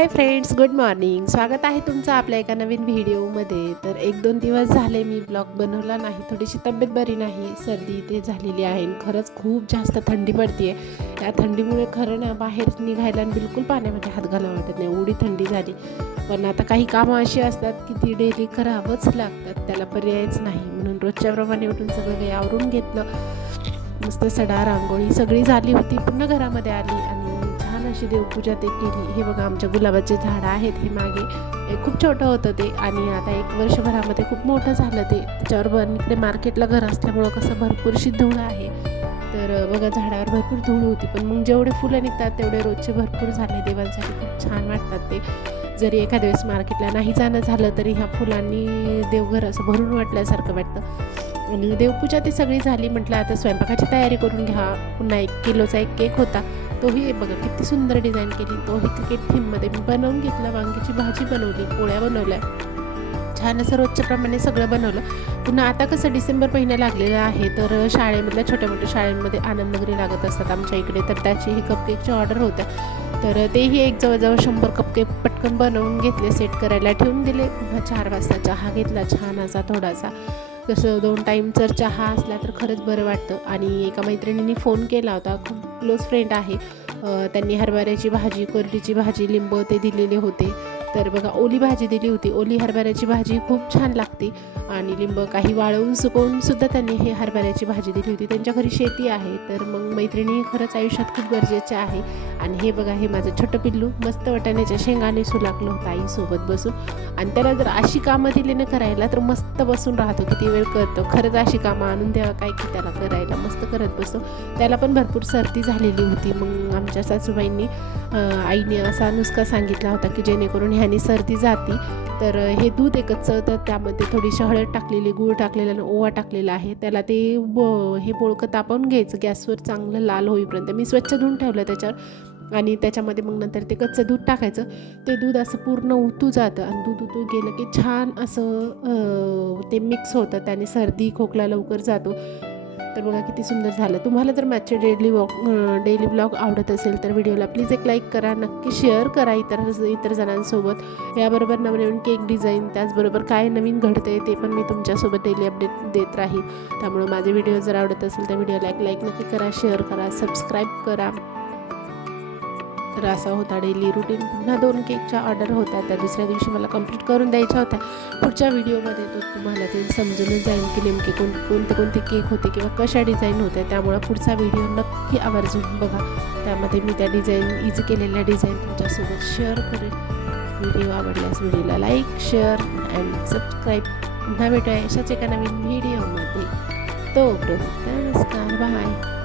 Hi friends good morning स्वागत आहे तुमचं आपल्या एका नवीन व्हिडिओमध्ये. तर एक दोन दिवस झाले मी ब्लॉग बनवला नाही. थोडीशी तब्येत बरी नाही. सर्दी इथे झालेली आहे खरंच खूप जास्त थंडी पडते आहे या थंडीमुळे खरं ना बाहेर निघायला आणि बिलकुल पाण्यामध्ये हात घालावा वाटत नाही. एवढी थंडी झाली. पण आता काही कामं अशी असतात की ती डेली करावंच लागतात. त्याला पर्यायच नाही. म्हणून रोजच्याप्रमाणे उठून सगळं काही आवरून घेतलं. मस्त सडा रांगोळी सगळी झाली होती. पुन्हा घरामध्ये आली आणि अशी देवपूजा ते केली. हे बघा आमच्या गुलाबाचे झाडं आहेत हे मागे. खूप छोटं होतं ते आणि आता एक वर्षभरामध्ये खूप मोठं झालं ते. त्याच्यावर बन इकडे मार्केटला घर असल्यामुळं कसं भरपूरशी धूळ आहे. तर बघा झाडावर भरपूर धूळ होती. पण मग जेवढे फुलं निघतात तेवढे रोजचे भरपूर झाले. देवांसाठी खूप छान वाटतात ते. जरी एखाद्या वेळेस मार्केटला नाही जाणं झालं तरी ह्या फुलांनी देवघर असं भरून वाटल्यासारखं वाटतं. आणि देवपूजा ती सगळी झाली म्हटलं आता स्वयंपाकाची तयारी करून घ्या. पुन्हा एक किलोचा एक केक होता. तोही बघा किती सुंदर डिझाईन केली. तोही क्रिकेट थीममध्ये मी बनवून घेतला वांग्याची भाजी बनवली पोळ्या बनवल्या. छान असं रोजच्याप्रमाणे सगळं बनवलं. पुन्हा आता कसं डिसेंबर महिना लागलेला आहे तर शाळेमधल्या छोट्या मोठ्या शाळेमध्ये वगैरे लागत असतात आमच्या इकडे. तर त्याची ही कपकेकची ऑर्डर होत्या. तर तेही एक जवळजवळ शंभर कपकेक पटकन बनवून घेतले सेट करायला ठेवून दिले. पुन्हा चार वाजता चहा घेतला छान असा थोडासा. जसं दोन टाईम जर चहा असला तर खरंच बरं वाटतं. आणि एका मैत्रिणींनी फोन केला होता खूप क्लोज फ्रेंड आहे. त्यांनी हरभऱ्याची भाजी कोरडीची भाजी लिंब ते दिलेले होते. तर बघा ओली भाजी दिली होती. ओली हरभऱ्याची भाजी खूप छान लागते आणि लिंब काही वाळवून सुकवून सुद्धा त्यांनी हे हरभऱ्याची भाजी दिली होती. त्यांच्या घरी शेती आहे तर मग मैत्रिणी खरंच आयुष्यात खूप गरजेचे आहे. आणि हे बघा हे माझं छोटं पिल्लू मस्त वाटाण्याच्या शेंगाने सुलाकलं होतं आईसोबत बसून. आणि त्याला जर अशी कामं दिली ना करायला तर मस्त बसून राहतो. किती वेळ करतो. खरंच अशी कामं आणून द्यावं काय की त्याला करायला. करत बसतो. त्याला पण भरपूर सर्दी झालेली होती. मग आमच्या सासूबाईंनी आईने असा नुसका सांगितला होता की जेणेकरून ह्याने सर्दी जाती. तर हे दूध एकच तर त्यामध्ये थोडीशी हळद टाकलेली गूळ टाकलेला आणि ओवा टाकलेला आहे. त्याला ते ब हे बोळकं तापवून घ्यायचं. गॅसवर चांगलं लाल होईपर्यंत. मी स्वच्छ धुवून ठेवलं त्याच्यावर. आणि त्याच्यामध्ये मग नंतर ते कच्चं दूध टाकायचं. ते दूध असं पूर्ण उतू जातं. आणि दूध उतू गेलं की छान असं ते मिक्स होतं. त्याने सर्दी खोकला लवकर जातो. तर बघा किती सुंदर झालं. तुम्हाला जर मॅचचे डेली वॉक डेली ब्लॉग आवडत असेल तर व्हिडिओला प्लीज एक लाईक करा नक्की शेअर करा इतर इतर जणांसोबत. याबरोबर नवनवीन केक डिझाईन त्याचबरोबर काय नवीन घडतंय ते पण मी तुमच्यासोबत डेली अपडेट देत राहील. त्यामुळे माझे व्हिडिओ जर आवडत असेल तर व्हिडिओला एक लाईक नक्की करा शेअर करा सबस्क्राईब करा. तर असा होता डेली रुटीन पुन्हा दोन केकच्या ऑर्डर होत्या. त्या दुसऱ्या दिवशी मला कंप्लीट करून द्यायच्या होत्या. पुढच्या व्हिडिओमध्ये तो तुम्हाला ते समजूनच जाईल की नेमके कोण कोणते कोणते केक होते किंवा कशा डिझाईन होत्या. त्यामुळं पुढचा व्हिडिओ नक्की आवर्जून बघा. त्यामध्ये मी त्या डिझाईन इज केलेल्या डिझाईन तुमच्यासोबत शेअर करेन. व्हिडिओ आवडल्यास व्हिडिओला लाईक शेअर अँड सबस्क्राईब पुन्हा भेटूया अशाच एका नवीन व्हिडिओमध्ये तोपर्यंत नमस्कार. बाय